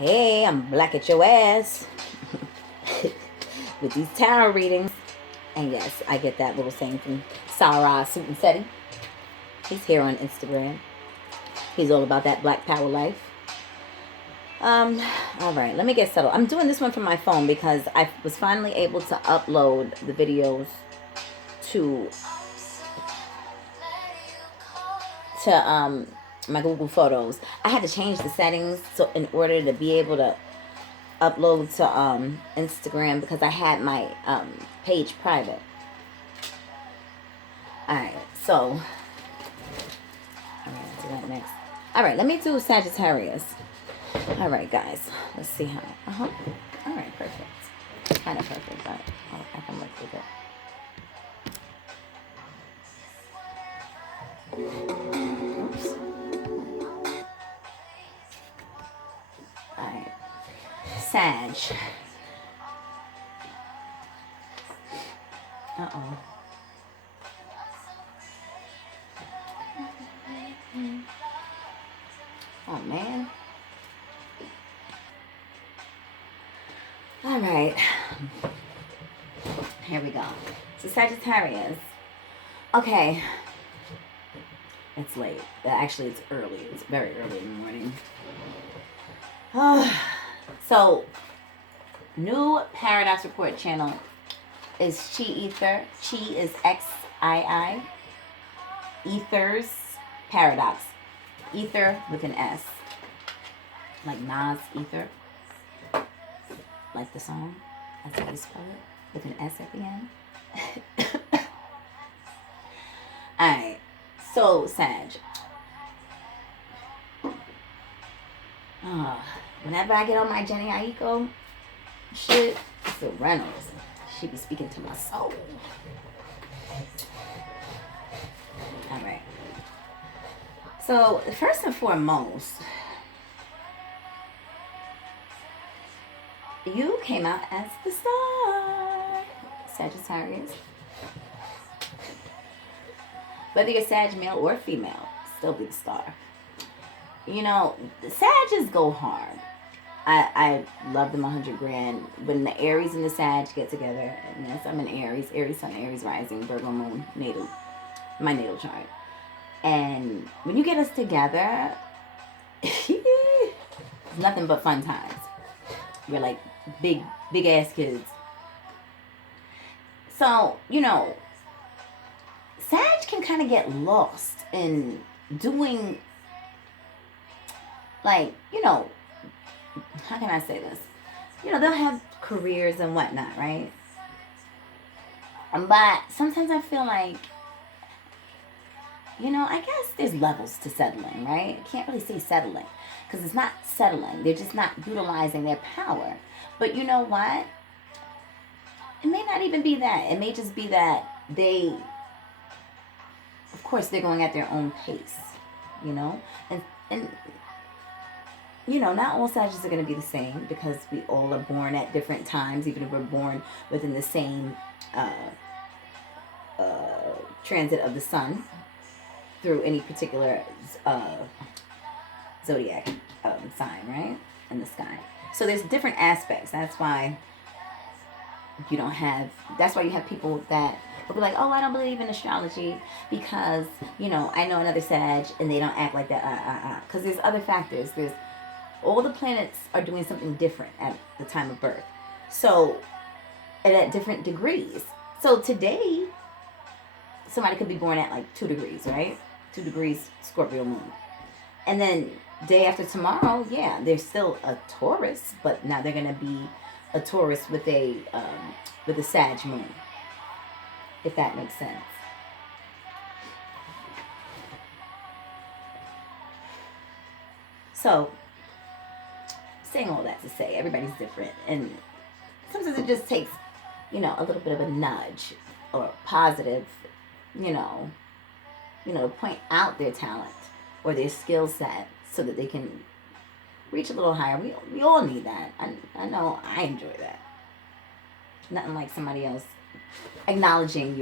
Hey, I'm black at your ass with these tarot readings. And yes, I get that little saying from Sarah Suit and Seti. He's here on Instagram. He's all about that black power life. All right, let me get settled. I'm doing this one from my phone because I was finally able to upload the videos to my Google Photos. I had to change the settings so in order to be able to upload to Instagram because I had my page private. Alright, so do that next. Alright, let me do Sagittarius. Alright, guys. Let's see how. Alright, perfect. Kind of perfect, but I can work with it. Oops. Alright. Sag. Uh-oh. Oh, man. All right. Here we go. So Sagittarius. Okay. It's late. Actually, it's early. It's very early in the morning. So, new Paradox Report channel is Chi Ether. Chi is XII. Ether's Paradox. Ether with an S. Like Nas Ether. Like the song. That's how you spell it. With an S at the end. Alright. So, Sag. Whenever I get on my Jenny Aiko shit, it's the Reynolds. She be speaking to my soul. Alright. So, first and foremost, you came out as the star, Sagittarius. Whether you're Sag male or female, still be the star. You know, the Sages go hard. I love them 100 grand. When the Aries and the Sag get together, and yes, I'm an Aries, Aries Sun, Aries Rising, Virgo Moon, natal, my natal chart. And when you get us together, it's nothing but fun times. We're like big ass kids. So, you know, Sag can kind of get lost in doing, like, you know, how can I say this? You know, they'll have careers and whatnot, right? But sometimes I feel like, you know, I guess there's levels to settling, right? I can't really say settling because it's not settling. They're just not utilizing their power. But you know what? It may not even be that. It may just be that they, of course, they're going at their own pace, you know? And you know, not all Sagittarius are going to be the same because we all are born at different times, even if we're born within the same transit of the sun through any particular zodiac sign, right, in the sky. So there's different aspects. That's why you don't have, that's why you have people that will be like, oh, I don't believe in astrology because, you know, I know another Sag and they don't act like that, because there's other factors. There's all the planets are doing something different at the time of birth. So, and at different degrees. So today, somebody could be born at like 2 degrees, right? 2 degrees Scorpio moon. And then day after tomorrow, yeah, they're still a Taurus, but now they're going to be a Taurus with a Sag moon. If that makes sense. So, saying all that to say, everybody's different, and sometimes it just takes, you know, a little bit of a nudge or a positive, you know, to point out their talent or their skill set so that they can reach a little higher. We all need that. I know I enjoy that. Nothing like somebody else acknowledging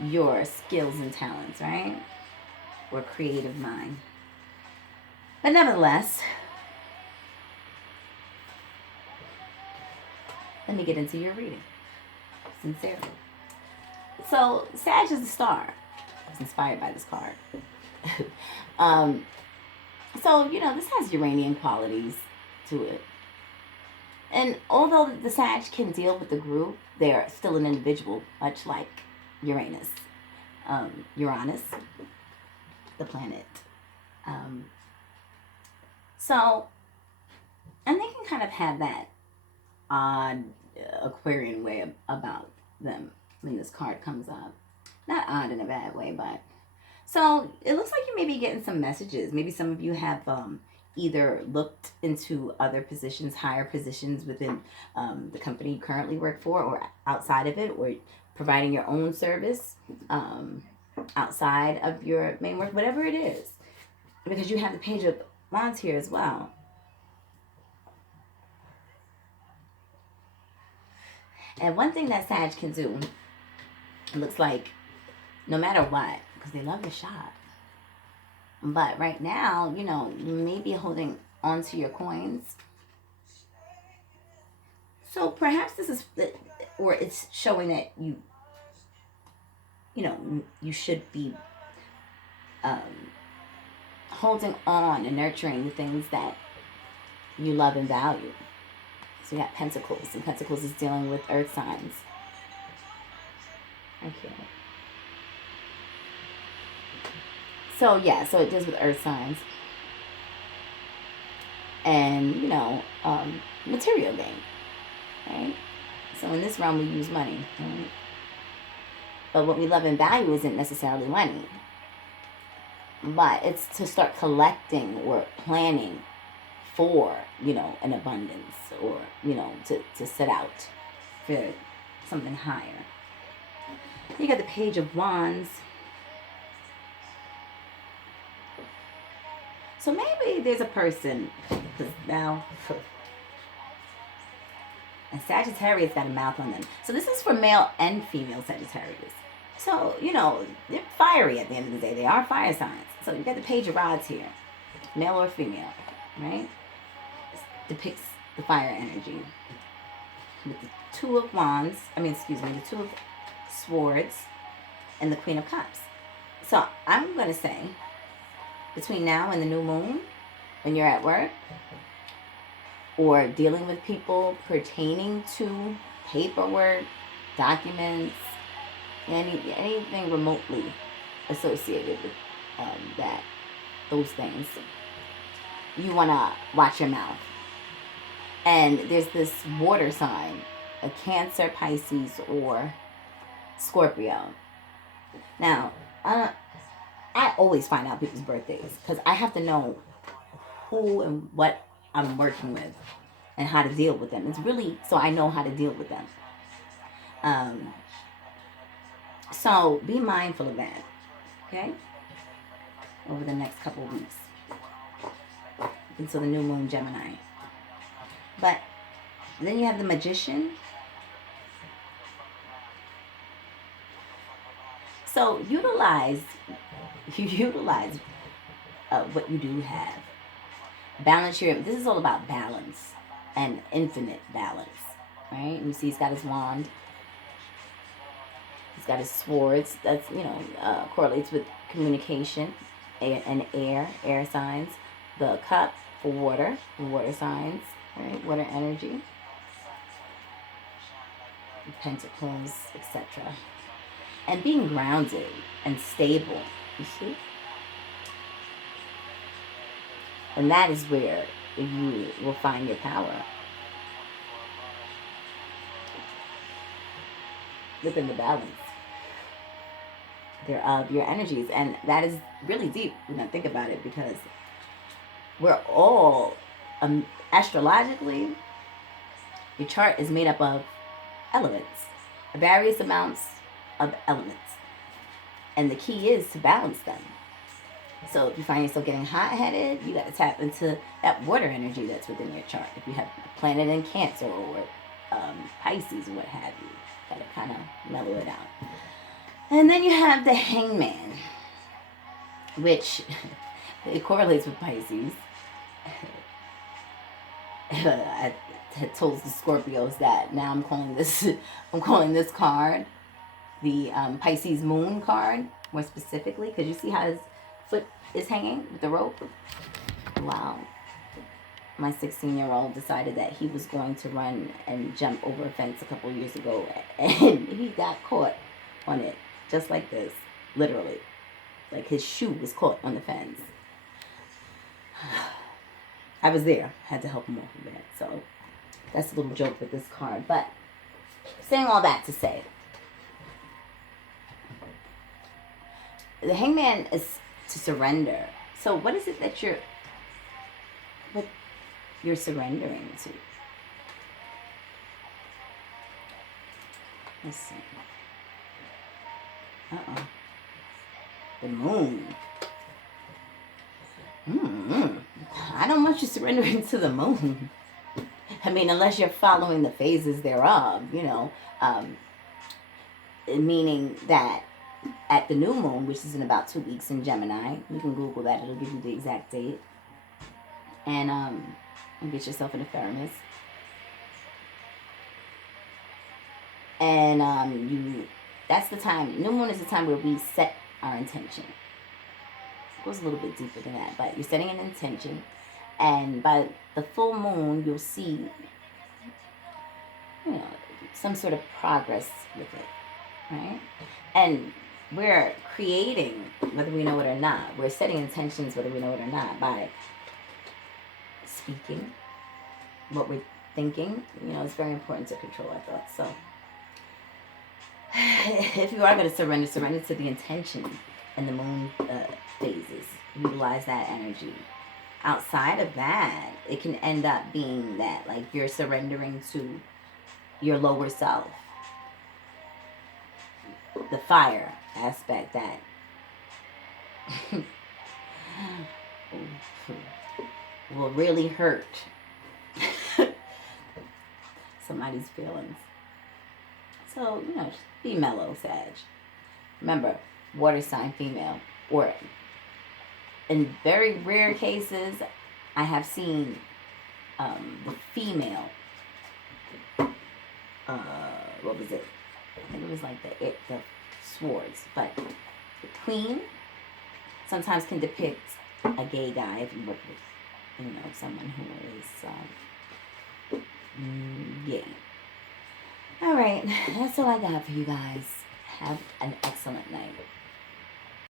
your skills and talents, right? Or creative mind. But nevertheless, let me get into your reading. Sincerely. So, Sag is the star. I was inspired by this card. So, this has Uranian qualities to it. And although the Sag can deal with the group, they're still an individual, much like Uranus, the planet. So, and they can kind of have that odd Aquarian way about them when this card comes up. Not odd in a bad way, but so it looks like you may be getting some messages. Maybe some of you have either looked into other positions, higher positions within the company you currently work for, or outside of it, or providing your own service outside of your main work, whatever it is. Because you have the Page of Wands here as well. And one thing that Sag can do, it looks like, no matter what, because they love the shot. But right now, you may be holding on to your coins. So perhaps this is, or it's showing that you should be holding on and nurturing the things that you love and value. So you got Pentacles, and Pentacles is dealing with earth signs. Okay. So yeah, so it deals with earth signs. And, material gain. Right? So in this realm we use money. Right? But what we love and value isn't necessarily money. But it's to start collecting or planning for, an abundance, or, to set out for something higher. You got the Page of Wands. So maybe there's a person, because now, and Sagittarius got a mouth on them. So this is for male and female Sagittarius. So, they're fiery at the end of the day. They are fire signs. So you got the Page of Rods here, male or female, right? This depicts the fire energy. With the Two of Wands, the Two of Swords, and the Queen of Cups. So I'm going to say, between now and the new moon, when you're at work, or dealing with people pertaining to paperwork, documents, anything remotely associated with those things, you want to watch your mouth. And there's this water sign, a Cancer, Pisces, or Scorpio. Now, I always find out people's birthdays because I have to know who and what I'm working with and how to deal with them. It's really so I know how to deal with them. So be mindful of that, okay? Over the next couple of weeks until the new moon, Gemini. But then you have the Magician. So utilize what you do have. Balance this is all about balance and infinite balance, right? You see he's got his wand. He's got his swords. That's, correlates with communication and air signs. The cup for water signs, right? Water energy. Pentacles, etc. And being grounded and stable, you see? And that is where you will find your power. Within the balance thereof your energies. And that is really deep when I think about it, because we're all, astrologically, your chart is made up of elements, various amounts of elements. And the key is to balance them. So if you find yourself getting hot-headed, you got to tap into that water energy that's within your chart. If you have a planet in Cancer or Pisces or what have you, got to kind of mellow it out. And then you have the Hangman, which it correlates with Pisces. I had told the Scorpios that now I'm calling this I'm calling this card the Pisces moon card, more specifically, because you see how his foot is hanging with the rope. Wow. My 16-year-old decided that he was going to run and jump over a fence a couple years ago, and he got caught on it, just like this, literally. Like his shoe was caught on the fence. I was there, had to help him off of it. So that's a little joke with this card. But saying all that to say, the Hangman is to surrender. So what is it that you're surrendering to? Let's see. The moon. I don't want you surrendering to the moon. I mean, unless you're following the phases thereof, meaning that at the new moon, which is in about 2 weeks in Gemini, you can Google that, it'll give you the exact date, and get yourself in a thermos, and that's the time. New moon is the time where we set our intention. It goes a little bit deeper than that, but you're setting an intention, and by the full moon, you'll see, some sort of progress with it, right? And we're creating, whether we know it or not. We're setting intentions, whether we know it or not, by speaking what we're thinking. It's very important to control our thoughts. So if you are going to surrender to the intention and the moon phases. Utilize that energy. Outside of that, it can end up being that, like, you're surrendering to your lower self. The fire aspect that will really hurt somebody's feelings. So, just be mellow, Sag. Remember, water sign female. Or, in very rare cases, I have seen the female, what was it? I think it was like the swords, but the queen sometimes can depict a gay guy if you work with, someone who is gay. All right, that's all I got for you guys. Have an excellent night.